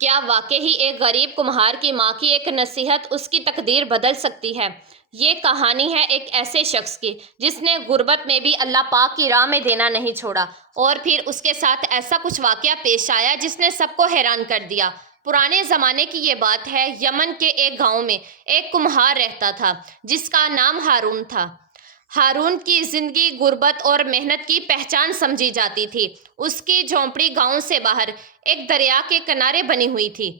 کیا واقعی ایک غریب کمہار کی ماں کی ایک نصیحت اس کی تقدیر بدل سکتی ہے؟ یہ کہانی ہے ایک ایسے شخص کی جس نے غربت میں بھی اللہ پاک کی راہ میں دینا نہیں چھوڑا، اور پھر اس کے ساتھ ایسا کچھ واقعہ پیش آیا جس نے سب کو حیران کر دیا۔ پرانے زمانے کی یہ بات ہے، یمن کے ایک گاؤں میں ایک کمہار رہتا تھا جس کا نام ہارون تھا۔ ہارون کی زندگی غربت اور محنت کی پہچان سمجھی جاتی تھی۔ اس کی جھونپڑی گاؤں سے باہر ایک دریا کے کنارے بنی ہوئی تھی۔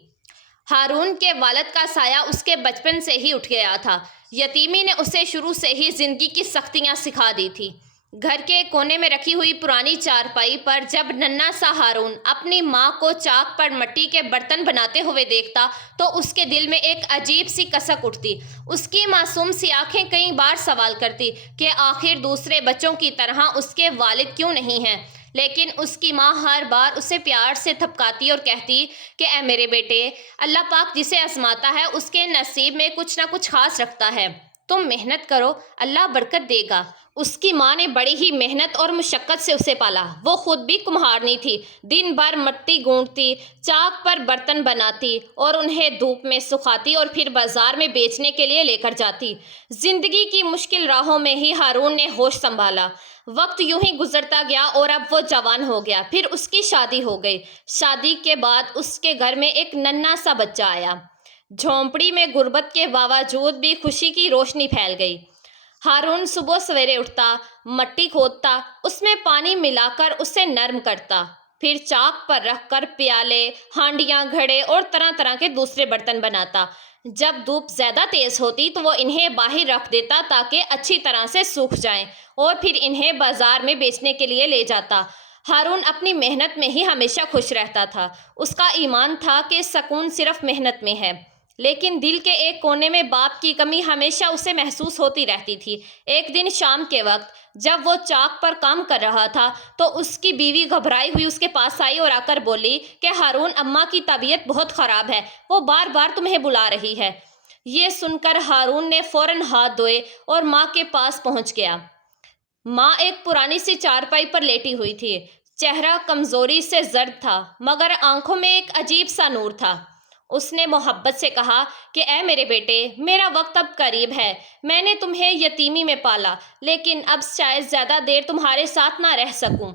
ہارون کے والد کا سایہ اس کے بچپن سے ہی اٹھ گیا تھا۔ یتیمی نے اسے شروع سے ہی زندگی کی سختیاں سکھا دی تھی۔ گھر کے کونے میں رکھی ہوئی پرانی چارپائی پر جب ننھا سا ہارون اپنی ماں کو چاک پر مٹی کے برتن بناتے ہوئے دیکھتا تو اس کے دل میں ایک عجیب سی کسک اٹھتی۔ اس کی معصوم سی آنکھیں کئی بار سوال کرتی کہ آخر دوسرے بچوں کی طرح اس کے والد کیوں نہیں ہیں، لیکن اس کی ماں ہر بار اسے پیار سے تھپکاتی اور کہتی کہ اے میرے بیٹے، اللہ پاک جسے آزماتا ہے اس کے نصیب میں کچھ نہ کچھ خاص رکھتا ہے، تم محنت کرو، اللہ برکت دے گا۔ اس کی ماں نے بڑی ہی محنت اور مشقت سے اسے پالا۔ وہ خود بھی کمہارنی تھی، دن بھر مٹی گونڈتی، چاک پر برتن بناتی اور انہیں دھوپ میں سکھاتی اور پھر بازار میں بیچنے کے لیے لے کر جاتی۔ زندگی کی مشکل راہوں میں ہی ہارون نے ہوش سنبھالا۔ وقت یوں ہی گزرتا گیا اور اب وہ جوان ہو گیا۔ پھر اس کی شادی ہو گئی۔ شادی کے بعد اس کے گھر میں ایک ننھا سا بچہ آیا۔ جھونپڑی میں غربت کے باوجود بھی خوشی کی روشنی پھیل گئی۔ ہارون صبح سویرے اٹھتا، مٹی کھودتا، اس میں پانی ملا کر اسے نرم کرتا، پھر چاک پر رکھ کر پیالے، ہانڈیاں، گھڑے اور طرح طرح کے دوسرے برتن بناتا۔ جب دھوپ زیادہ تیز ہوتی تو وہ انہیں باہر رکھ دیتا تاکہ اچھی طرح سے سوکھ جائیں، اور پھر انہیں بازار میں بیچنے کے لیے لے جاتا۔ ہارون اپنی محنت میں ہی ہمیشہ خوش رہتا تھا۔ اس کا ایمان تھا کہ سکون صرف محنت میں ہے، لیکن دل کے ایک کونے میں باپ کی کمی ہمیشہ اسے محسوس ہوتی رہتی تھی۔ ایک دن شام کے وقت جب وہ چاک پر کام کر رہا تھا تو اس کی بیوی گھبرائی ہوئی اس کے پاس آئی اور آ کر بولی کہ ہارون، اماں کی طبیعت بہت خراب ہے، وہ بار بار تمہیں بلا رہی ہے۔ یہ سن کر ہارون نے فوراً ہاتھ دھوئے اور ماں کے پاس پہنچ گیا۔ ماں ایک پرانی سی چارپائی پر لیٹی ہوئی تھی۔ چہرہ کمزوری سے زرد تھا، مگر آنکھوں میں ایک عجیب سا نور تھا۔ اس نے محبت سے کہا کہ اے میرے بیٹے، میرا وقت اب قریب ہے۔ میں نے تمہیں یتیمی میں پالا، لیکن اب شاید زیادہ دیر تمہارے ساتھ نہ رہ سکوں۔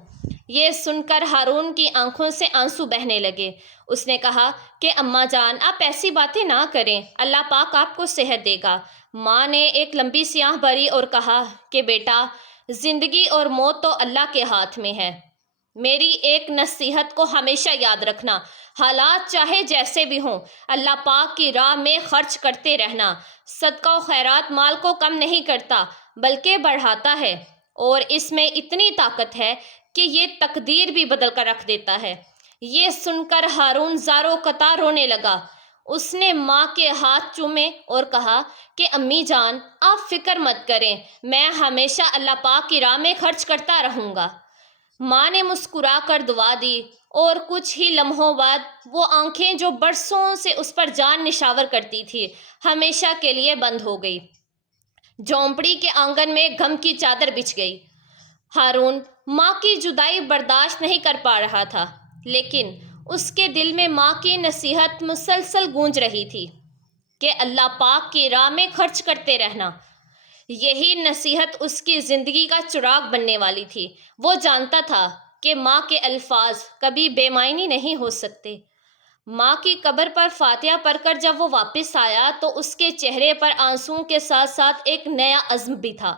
یہ سن کر ہارون کی آنکھوں سے آنسو بہنے لگے۔ اس نے کہا کہ اماں جان، آپ ایسی باتیں نہ کریں، اللہ پاک آپ کو صحت دے گا۔ ماں نے ایک لمبی سی آہ بھری اور کہا کہ بیٹا، زندگی اور موت تو اللہ کے ہاتھ میں ہے۔ میری ایک نصیحت کو ہمیشہ یاد رکھنا، حالات چاہے جیسے بھی ہوں، اللہ پاک کی راہ میں خرچ کرتے رہنا۔ صدقہ و خیرات مال کو کم نہیں کرتا بلکہ بڑھاتا ہے، اور اس میں اتنی طاقت ہے کہ یہ تقدیر بھی بدل کر رکھ دیتا ہے۔ یہ سن کر ہارون زاروں قطع رونے لگا۔ اس نے ماں کے ہاتھ چومے اور کہا کہ امی جان، آپ فکر مت کریں، میں ہمیشہ اللہ پاک کی راہ میں خرچ کرتا رہوں گا۔ ماں نے مسکرا کر دعا دی، اور کچھ ہی لمحوں بعد وہ آنکھیں جو برسوں سے اس پر جان نشاور کرتی تھی، ہمیشہ کے لیے بند ہو گئی۔ جھونپڑی کے آنگن میں غم کی چادر بچھ گئی۔ ہارون ماں کی جدائی برداشت نہیں کر پا رہا تھا، لیکن اس کے دل میں ماں کی نصیحت مسلسل گونج رہی تھی کہ اللہ پاک کی راہ میں خرچ کرتے رہنا۔ یہی نصیحت اس کی زندگی کا چراغ بننے والی تھی۔ وہ جانتا تھا کہ ماں کے الفاظ کبھی بے معنی نہیں ہو سکتے۔ ماں کی قبر پر فاتحہ پڑھ کر جب وہ واپس آیا تو اس کے چہرے پر آنسوؤں کے ساتھ ساتھ ایک نیا عزم بھی تھا۔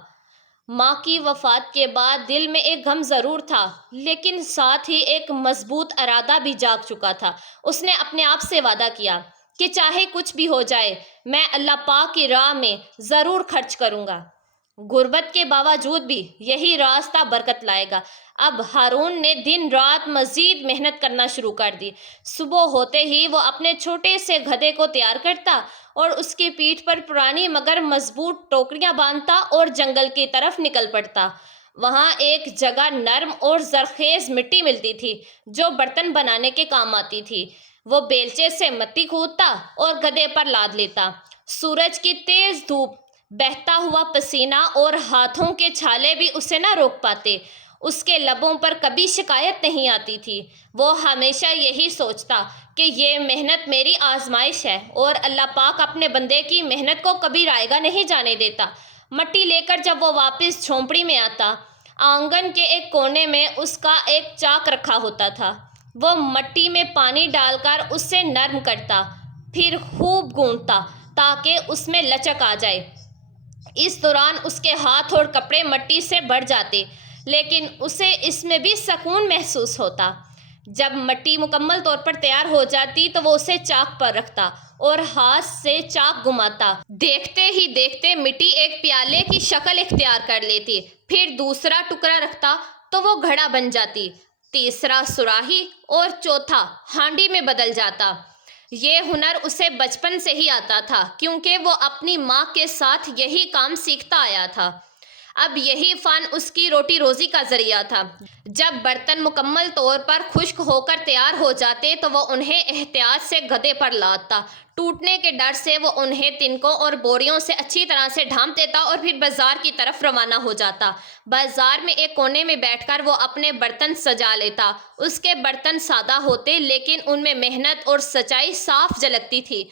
ماں کی وفات کے بعد دل میں ایک غم ضرور تھا، لیکن ساتھ ہی ایک مضبوط ارادہ بھی جاگ چکا تھا۔ اس نے اپنے آپ سے وعدہ کیا کہ چاہے کچھ بھی ہو جائے، میں اللہ پاک کی راہ میں ضرور خرچ کروں گا۔ غربت کے باوجود بھی یہی راستہ برکت لائے گا۔ اب ہارون نے دن رات مزید محنت کرنا شروع کر دی۔ صبح ہوتے ہی وہ اپنے چھوٹے سے گدھے کو تیار کرتا اور اس کی پیٹھ پر پرانی مگر مضبوط ٹوکریاں باندھتا اور جنگل کی طرف نکل پڑتا۔ وہاں ایک جگہ نرم اور زرخیز مٹی ملتی تھی جو برتن بنانے کے کام آتی تھی۔ وہ بیلچے سے مٹی کھودتا اور گدھے پر لاد لیتا۔ سورج کی تیز دھوپ، بہتا ہوا پسینہ اور ہاتھوں کے چھالے بھی اسے نہ روک پاتے۔ اس کے لبوں پر کبھی شکایت نہیں آتی تھی۔ وہ ہمیشہ یہی سوچتا کہ یہ محنت میری آزمائش ہے اور اللہ پاک اپنے بندے کی محنت کو کبھی رائیگاں نہیں جانے دیتا۔ مٹی لے کر جب وہ واپس جھونپڑی میں آتا، آنگن کے ایک کونے میں اس کا ایک چاک رکھا ہوتا تھا۔ وہ مٹی میں پانی ڈال کر اسے نرم کرتا، پھر خوب گوندتا تاکہ اس میں لچک آ جائے۔ اس دوران اس کے ہاتھ اور کپڑے مٹی سے بھر جاتے، لیکن اسے اس میں بھی سکون محسوس ہوتا۔ جب مٹی مکمل طور پر تیار ہو جاتی تو وہ اسے چاک پر رکھتا اور ہاتھ سے چاک گھماتا۔ دیکھتے ہی دیکھتے مٹی ایک پیالے کی شکل اختیار کر لیتی، پھر دوسرا ٹکڑا رکھتا تو وہ گھڑا بن جاتی، تیسرا سراہی اور چوتھا ہانڈی میں بدل جاتا۔ یہ ہنر اسے بچپن سے ہی آتا تھا، کیونکہ وہ اپنی ماں کے ساتھ یہی کام سیکھتا آیا تھا۔ اب یہی فن اس کی روٹی روزی کا ذریعہ تھا۔ جب برتن مکمل طور پر خشک ہو کر تیار ہو جاتے تو وہ انہیں احتیاط سے گدھے پر لادتا۔ ٹوٹنے کے ڈر سے وہ انہیں تنکوں اور بوریوں سے اچھی طرح سے ڈھانپ دیتا اور پھر بازار کی طرف روانہ ہو جاتا۔ بازار میں ایک کونے میں بیٹھ کر وہ اپنے برتن سجا لیتا۔ اس کے برتن سادہ ہوتے، لیکن ان میں محنت اور سچائی صاف جھلکتی تھی۔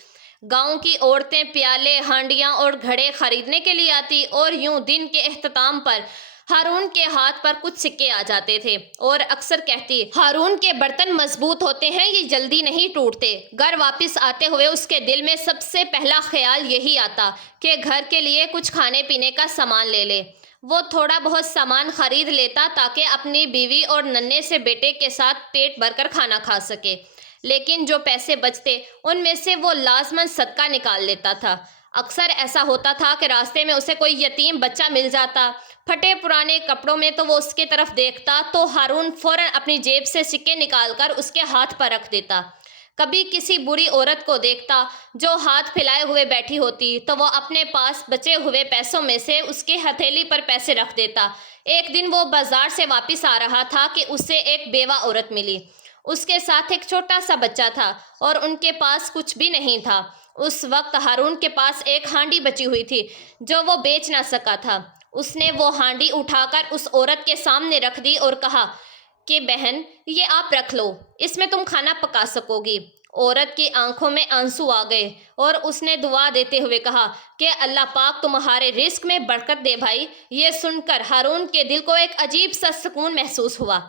گاؤں کی عورتیں پیالے، ہانڈیاں اور گھڑے خریدنے کے لیے آتی اور یوں دن کے اختتام پر ہارون کے ہاتھ پر کچھ سکے آ جاتے تھے اور اکثر کہتی، ہارون کے برتن مضبوط ہوتے ہیں، یہ جلدی نہیں ٹوٹتے۔ گھر واپس آتے ہوئے اس کے دل میں سب سے پہلا خیال یہی آتا کہ گھر کے لیے کچھ کھانے پینے کا سامان لے لے۔ وہ تھوڑا بہت سامان خرید لیتا تاکہ اپنی بیوی اور ننھے سے بیٹے کے ساتھ پیٹ بھر کر کھانا کھا سکے، لیکن جو پیسے بچتے ان میں سے وہ لازماً صدقہ نکال لیتا تھا۔ اکثر ایسا ہوتا تھا کہ راستے میں اسے کوئی یتیم بچہ مل جاتا، پھٹے پرانے کپڑوں میں، تو وہ اس کی طرف دیکھتا تو ہارون فوراً اپنی جیب سے سکے نکال کر اس کے ہاتھ پر رکھ دیتا۔ کبھی کسی بری عورت کو دیکھتا جو ہاتھ پھیلائے ہوئے بیٹھی ہوتی تو وہ اپنے پاس بچے ہوئے پیسوں میں سے اس کی ہتھیلی پر پیسے رکھ دیتا۔ ایک دن وہ بازار سے واپس آ رہا تھا کہ اسے ایک بیوہ عورت ملی۔ اس کے ساتھ ایک چھوٹا سا بچہ تھا اور ان کے پاس کچھ بھی نہیں تھا۔ اس وقت ہارون کے پاس ایک ہانڈی بچی ہوئی تھی جو وہ بیچ نہ سکا تھا۔ اس نے وہ ہانڈی اٹھا کر اس عورت کے سامنے رکھ دی اور کہا کہ بہن، یہ آپ رکھ لو، اس میں تم کھانا پکا سکو گی۔ عورت کی آنکھوں میں آنسو آ گئے اور اس نے دعا دیتے ہوئے کہا کہ اللہ پاک تمہارے رزق میں برکت دے بھائی۔ یہ سن کر ہارون کے دل کو ایک عجیب سا سکون محسوس ہوا،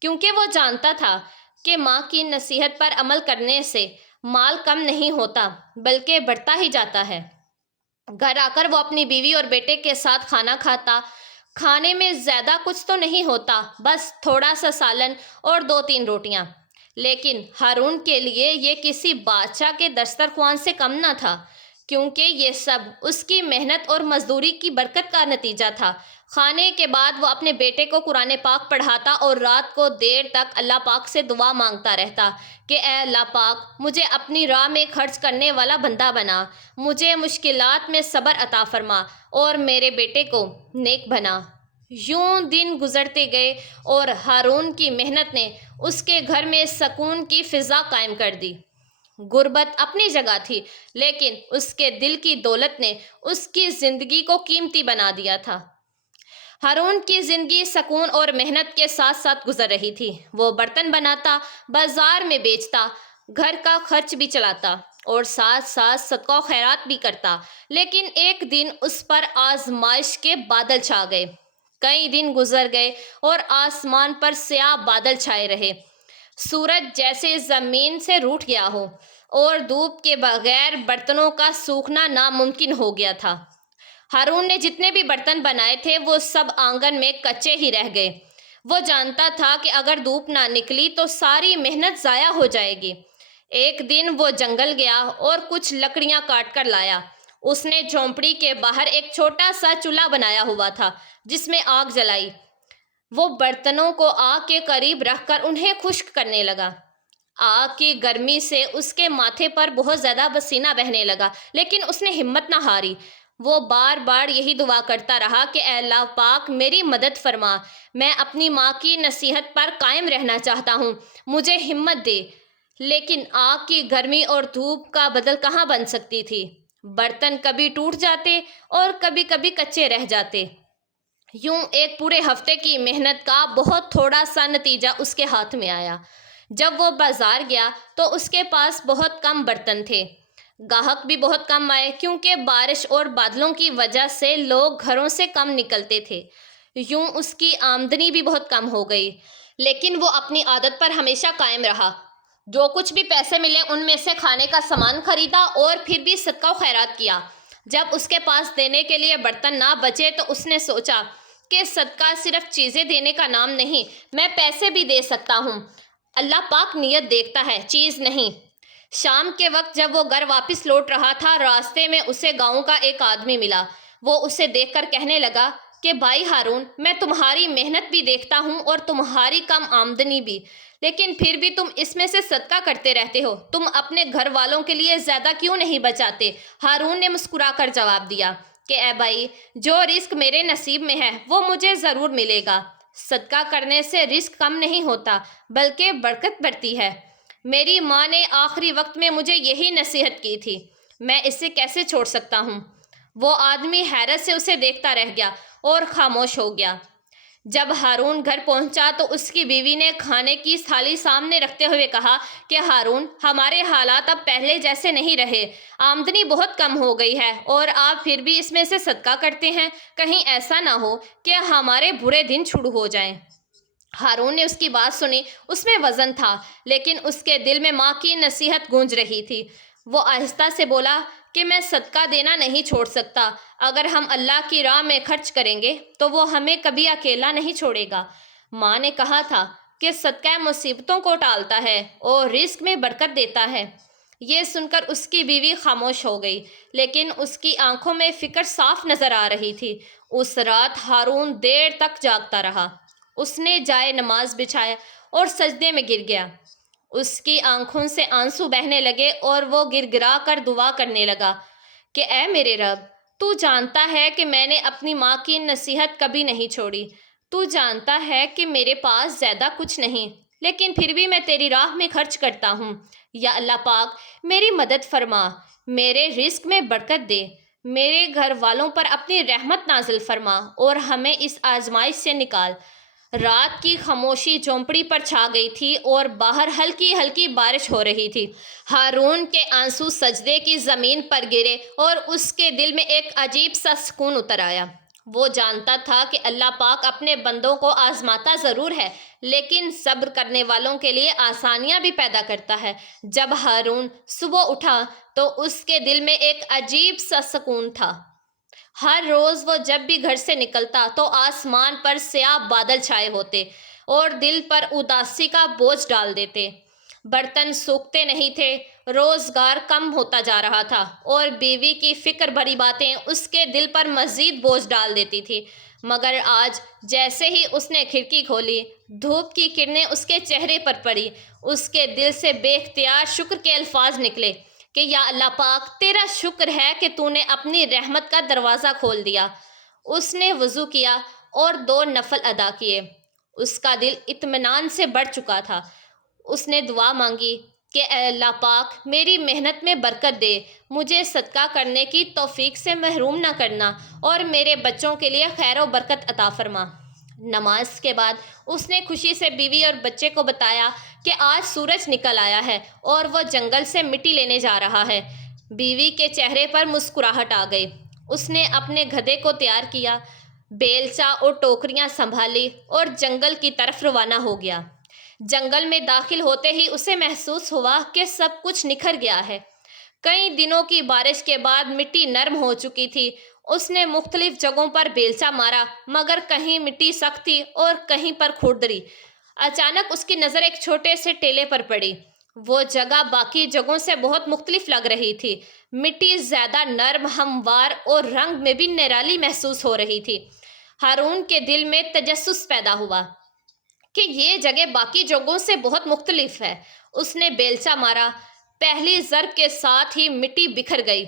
کیونکہ وہ جانتا تھا کہ ماں کی نصیحت پر عمل کرنے سے مال کم نہیں ہوتا بلکہ بڑھتا ہی جاتا ہے۔ گھر آ کر وہ اپنی بیوی اور بیٹے کے ساتھ کھانا کھاتا۔ کھانے میں زیادہ کچھ تو نہیں ہوتا، بس تھوڑا سا سالن اور 2-3 روٹیاں، لیکن ہارون کے لیے یہ کسی بادشاہ کے دسترخوان سے کم نہ تھا، کیونکہ یہ سب اس کی محنت اور مزدوری کی برکت کا نتیجہ تھا۔ کھانے کے بعد وہ اپنے بیٹے کو قرآن پاک پڑھاتا اور رات کو دیر تک اللہ پاک سے دعا مانگتا رہتا کہ اے اللہ پاک، مجھے اپنی راہ میں خرچ کرنے والا بندہ بنا، مجھے مشکلات میں صبر عطا فرما اور میرے بیٹے کو نیک بنا۔ یوں دن گزرتے گئے اور ہارون کی محنت نے اس کے گھر میں سکون کی فضا قائم کر دی۔ غربت اپنی جگہ تھی، لیکن اس کے دل کی دولت نے اس کی زندگی کو قیمتی بنا دیا تھا۔ ہارون کی زندگی سکون اور محنت کے ساتھ ساتھ گزر رہی تھی۔ وہ برتن بناتا، بازار میں بیچتا، گھر کا خرچ بھی چلاتا اور ساتھ ساتھ صدقہ و خیرات بھی کرتا۔ لیکن ایک دن اس پر آزمائش کے بادل چھا گئے۔ کئی دن گزر گئے اور آسمان پر سیاہ بادل چھائے رہے، سورج جیسے زمین سے روٹھ گیا ہو اور دھوپ کے بغیر برتنوں کا سوکھنا ناممکن ہو گیا تھا۔ ہارون نے جتنے بھی برتن بنائے تھے وہ سب آنگن میں کچے ہی رہ گئے۔ وہ جانتا تھا کہ اگر دھوپ نہ نکلی تو ساری محنت ضائع ہو جائے گی۔ ایک دن وہ جنگل گیا اور کچھ لکڑیاں کاٹ کر لایا۔ اس نے جھونپڑی کے باہر ایک چھوٹا سا چولہا بنایا ہوا تھا جس میں آگ جلائی۔ وہ برتنوں کو آگ کے قریب رکھ کر انہیں خشک کرنے لگا۔ آگ کی گرمی سے اس کے ماتھے پر بہت زیادہ پسینہ بہنے لگا، لیکن اس نے ہمت نہ ہاری۔ وہ بار بار یہی دعا کرتا رہا کہ اے اللہ پاک، میری مدد فرما، میں اپنی ماں کی نصیحت پر قائم رہنا چاہتا ہوں، مجھے ہمت دے۔ لیکن آگ کی گرمی اور دھوپ کا بدل کہاں بن سکتی تھی؟ برتن کبھی ٹوٹ جاتے اور کبھی کبھی کچے رہ جاتے۔ یوں ایک پورے ہفتے کی محنت کا بہت تھوڑا سا نتیجہ اس کے ہاتھ میں آیا۔ جب وہ بازار گیا تو اس کے پاس بہت کم برتن تھے۔ گاہک بھی بہت کم آئے کیونکہ بارش اور بادلوں کی وجہ سے لوگ گھروں سے کم نکلتے تھے۔ یوں اس کی آمدنی بھی بہت کم ہو گئی، لیکن وہ اپنی عادت پر ہمیشہ قائم رہا۔ جو کچھ بھی پیسے ملے ان میں سے کھانے کا سامان خریدا اور پھر بھی صدقہ و خیرات کیا۔ جب اس کے پاس دینے کے لیے برتن نہ بچے تو اس نے سوچا کہ صدقہ صرف چیزیں دینے کا نام نہیں، میں پیسے بھی دے سکتا ہوں۔ اللہ پاک نیت دیکھتا ہے، چیز نہیں۔ شام کے وقت جب وہ گھر واپس لوٹ رہا تھا، راستے میں اسے گاؤں کا ایک آدمی ملا۔ وہ اسے دیکھ کر کہنے لگا کہ بھائی ہارون، میں تمہاری محنت بھی دیکھتا ہوں اور تمہاری کم آمدنی بھی، لیکن پھر بھی تم اس میں سے صدقہ کرتے رہتے ہو۔ تم اپنے گھر والوں کے لیے زیادہ کیوں نہیں بچاتے؟ ہارون نے مسکرا کر جواب دیا کہ اے بھائی، جو رزق میرے نصیب میں ہے وہ مجھے ضرور ملے گا۔ صدقہ کرنے سے رزق کم نہیں ہوتا بلکہ برکت بڑھتی ہے۔ میری ماں نے آخری وقت میں مجھے یہی نصیحت کی تھی، میں اسے کیسے چھوڑ سکتا ہوں؟ وہ آدمی حیرت سے اسے دیکھتا رہ گیا اور خاموش ہو گیا۔ جب ہارون گھر پہنچا تو اس کی بیوی نے کھانے کی تھالی سامنے رکھتے ہوئے کہا کہ ہارون، ہمارے حالات اب پہلے جیسے نہیں رہے، آمدنی بہت کم ہو گئی ہے اور آپ پھر بھی اس میں سے صدقہ کرتے ہیں، کہیں ایسا نہ ہو کہ ہمارے برے دن شروع ہو جائیں۔ ہارون نے اس کی بات سنی، اس میں وزن تھا، لیکن اس کے دل میں ماں کی نصیحت گونج رہی تھی۔ وہ آہستہ سے بولا کہ میں صدقہ دینا نہیں چھوڑ سکتا، اگر ہم اللہ کی راہ میں خرچ کریں گے تو وہ ہمیں کبھی اکیلا نہیں چھوڑے گا۔ ماں نے کہا تھا کہ صدقہ مصیبتوں کو ٹالتا ہے اور رزق میں برکت دیتا ہے۔ یہ سن کر اس کی بیوی خاموش ہو گئی، لیکن اس کی آنکھوں میں فکر صاف نظر آ رہی تھی۔ اس رات ہارون دیر تک جاگتا رہا۔ اس نے جائے نماز بچھایا اور سجدے میں گر گیا۔ اس کی آنکھوں سے آنسو بہنے لگے اور وہ گر گرا کر دعا کرنے لگا کہ اے میرے رب، تو جانتا ہے کہ میں نے اپنی ماں کی نصیحت کبھی نہیں چھوڑی۔ تو جانتا ہے کہ میرے پاس زیادہ کچھ نہیں، لیکن پھر بھی میں تیری راہ میں خرچ کرتا ہوں۔ یا اللہ پاک، میری مدد فرما، میرے رزق میں برکت دے، میرے گھر والوں پر اپنی رحمت نازل فرما اور ہمیں اس آزمائش سے نکال۔ رات کی خاموشی جھونپڑی پر چھا گئی تھی اور باہر ہلکی ہلکی بارش ہو رہی تھی۔ ہارون کے آنسو سجدے کی زمین پر گرے اور اس کے دل میں ایک عجیب سا سکون اتر آیا۔ وہ جانتا تھا کہ اللہ پاک اپنے بندوں کو آزماتا ضرور ہے، لیکن صبر کرنے والوں کے لیے آسانیاں بھی پیدا کرتا ہے۔ جب ہارون صبح اٹھا تو اس کے دل میں ایک عجیب سا سکون تھا۔ ہر روز وہ جب بھی گھر سے نکلتا تو آسمان پر سیاہ بادل چھائے ہوتے اور دل پر اداسی کا بوجھ ڈال دیتے۔ برتن سوکھتے نہیں تھے، روزگار کم ہوتا جا رہا تھا اور بیوی کی فکر بھری باتیں اس کے دل پر مزید بوجھ ڈال دیتی تھی۔ مگر آج جیسے ہی اس نے کھڑکی کھولی، دھوپ کی کرنیں اس کے چہرے پر پڑی، اس کے دل سے بے اختیار شکر کے الفاظ نکلے کہ یا اللہ پاک، تیرا شکر ہے کہ تو نے اپنی رحمت کا دروازہ کھول دیا۔ اس نے وضو کیا اور 2 نفل ادا کیے۔ اس کا دل اطمینان سے بڑھ چکا تھا۔ اس نے دعا مانگی کہ اے اللہ پاک، میری محنت میں برکت دے، مجھے صدقہ کرنے کی توفیق سے محروم نہ کرنا اور میرے بچوں کے لیے خیر و برکت عطا فرما۔ نماز کے بعد اس نے خوشی سے بیوی اور بچے کو بتایا کہ آج سورج نکل آیا ہے اور وہ جنگل سے مٹی لینے جا رہا ہے۔ بیوی کے چہرے پر مسکراہٹ آ گئی۔ اس نے اپنے گدھے کو تیار کیا، بیلچا اور ٹوکریاں سنبھالی اور جنگل کی طرف روانہ ہو گیا۔ جنگل میں داخل ہوتے ہی اسے محسوس ہوا کہ سب کچھ نکھر گیا ہے۔ کئی دنوں کی بارش کے بعد مٹی نرم ہو چکی تھی۔ اس نے مختلف جگہوں پر بیلچا مارا، مگر کہیں مٹی سخت تھی اور کہیں پر کھردری۔ اچانک اس کی نظر ایک چھوٹے سے ٹیلے پر پڑی۔ وہ جگہ باقی جگہوں سے بہت مختلف لگ رہی تھی۔ مٹی زیادہ نرم، ہموار اور رنگ میں بھی نرالی محسوس ہو رہی تھی۔ ہارون کے دل میں تجسس پیدا ہوا کہ یہ جگہ باقی جگہوں سے بہت مختلف ہے۔ اس نے بیلچا مارا، پہلی ضرب کے ساتھ ہی مٹی بکھر گئی۔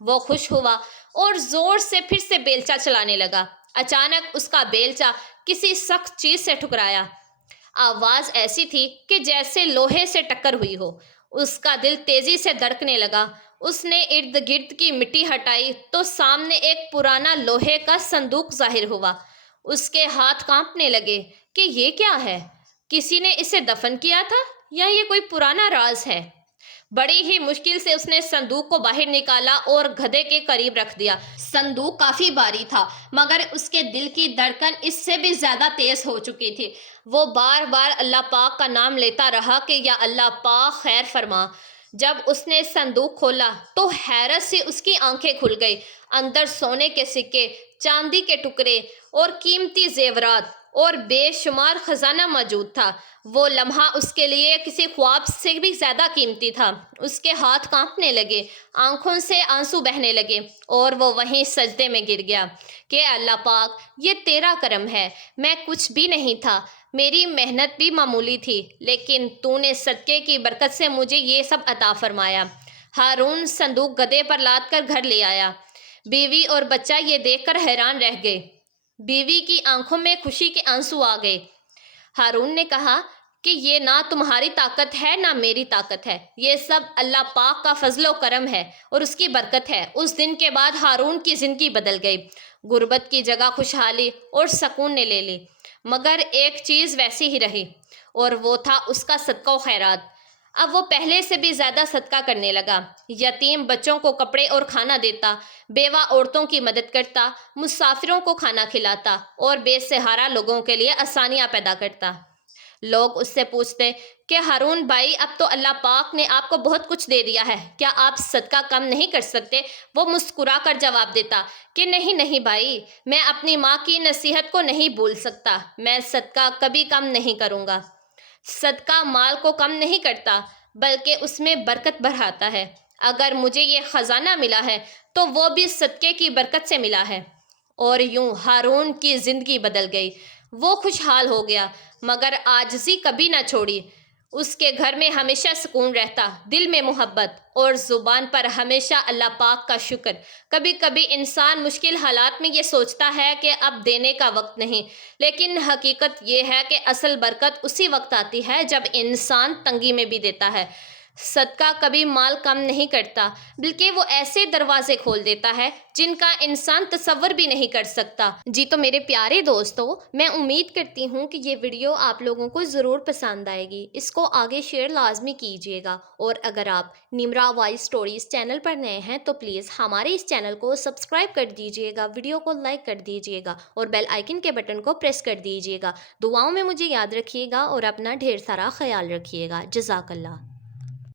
وہ خوش ہوا اور زور سے پھر سے بیلچا چلانے لگا۔ اچانک اس کا بیلچا کسی سخت چیز سے ٹکرایا۔ آواز ایسی تھی کہ جیسے لوہے سے ٹکر ہوئی ہو۔ اس کا دل تیزی سے دھڑکنے لگا۔ اس نے ارد گرد کی مٹی ہٹائی تو سامنے ایک پرانا لوہے کا صندوق ظاہر ہوا۔ اس کے ہاتھ کانپنے لگے کہ یہ کیا ہے؟ کسی نے اسے دفن کیا تھا یا یہ کوئی پرانا راز ہے؟ بڑی ہی مشکل سے اس نے صندوق کو باہر نکالا اور گدھے کے قریب رکھ دیا۔ صندوق کافی بھاری تھا مگر اس کے دل کی دھڑکن اس سے بھی زیادہ تیز ہو چکی تھی۔ وہ بار بار اللہ پاک کا نام لیتا رہا کہ یا اللہ پاک خیر فرما۔ جب اس نے صندوق کھولا تو حیرت سے اس کی آنکھیں کھل گئی۔ اندر سونے کے سکے، چاندی کے ٹکڑے اور قیمتی زیورات اور بے شمار خزانہ موجود تھا۔ وہ لمحہ اس کے لیے کسی خواب سے بھی زیادہ قیمتی تھا۔ اس کے ہاتھ کانپنے لگے، آنکھوں سے آنسو بہنے لگے اور وہ وہیں سجدے میں گر گیا کہ اللہ پاک یہ تیرا کرم ہے، میں کچھ بھی نہیں تھا، میری محنت بھی معمولی تھی، لیکن تو نے صدقے کی برکت سے مجھے یہ سب عطا فرمایا۔ ہارون صندوق گدھے پر لاد کر گھر لے آیا۔ بیوی اور بچہ یہ دیکھ کر حیران رہ گئے۔ بیوی کی آنکھوں میں خوشی کے آنسو آ گئے۔ ہارون نے کہا کہ یہ نہ تمہاری طاقت ہے نہ میری طاقت ہے، یہ سب اللہ پاک کا فضل و کرم ہے اور اس کی برکت ہے۔ اس دن کے بعد ہارون کی زندگی بدل گئی۔ غربت کی جگہ خوشحالی اور سکون نے لے لی، مگر ایک چیز ویسی ہی رہی اور وہ تھا اس کا صدقہ و خیرات۔ اب وہ پہلے سے بھی زیادہ صدقہ کرنے لگا۔ یتیم بچوں کو کپڑے اور کھانا دیتا، بیوہ عورتوں کی مدد کرتا، مسافروں کو کھانا کھلاتا اور بے سہارا لوگوں کے لیے آسانیاں پیدا کرتا۔ لوگ اس سے پوچھتے کہ ہارون بھائی، اب تو اللہ پاک نے آپ کو بہت کچھ دے دیا ہے، کیا آپ صدقہ کم نہیں کر سکتے؟ وہ مسکرا کر جواب دیتا کہ نہیں نہیں بھائی، میں اپنی ماں کی نصیحت کو نہیں بھول سکتا، میں صدقہ کبھی کم نہیں کروں گا۔ صدقہ مال کو کم نہیں کرتا بلکہ اس میں برکت بڑھاتا ہے۔ اگر مجھے یہ خزانہ ملا ہے تو وہ بھی صدقے کی برکت سے ملا ہے۔ اور یوں ہارون کی زندگی بدل گئی۔ وہ خوشحال ہو گیا مگر عاجزی کبھی نہ چھوڑی۔ اس کے گھر میں ہمیشہ سکون رہتا، دل میں محبت اور زبان پر ہمیشہ اللہ پاک کا شکر۔ کبھی کبھی انسان مشکل حالات میں یہ سوچتا ہے کہ اب دینے کا وقت نہیں، لیکن حقیقت یہ ہے کہ اصل برکت اسی وقت آتی ہے جب انسان تنگی میں بھی دیتا ہے۔ صدقہ کبھی مال کم نہیں کرتا بلکہ وہ ایسے دروازے کھول دیتا ہے جن کا انسان تصور بھی نہیں کر سکتا۔ جی تو میرے پیارے دوستو، میں امید کرتی ہوں کہ یہ ویڈیو آپ لوگوں کو ضرور پسند آئے گی۔ اس کو آگے شیئر لازمی کیجیے گا، اور اگر آپ نمرا وائس سٹوریز چینل پر نئے ہیں تو پلیز ہمارے اس چینل کو سبسکرائب کر دیجیے گا، ویڈیو کو لائک کر دیجیے گا اور بیل آئیکن کے بٹن کو پریس کر دیجیے گا۔ دعاؤں میں مجھے یاد رکھیے گا اور اپنا ڈھیر سارا خیال رکھیے گا۔ جزاک اللہ۔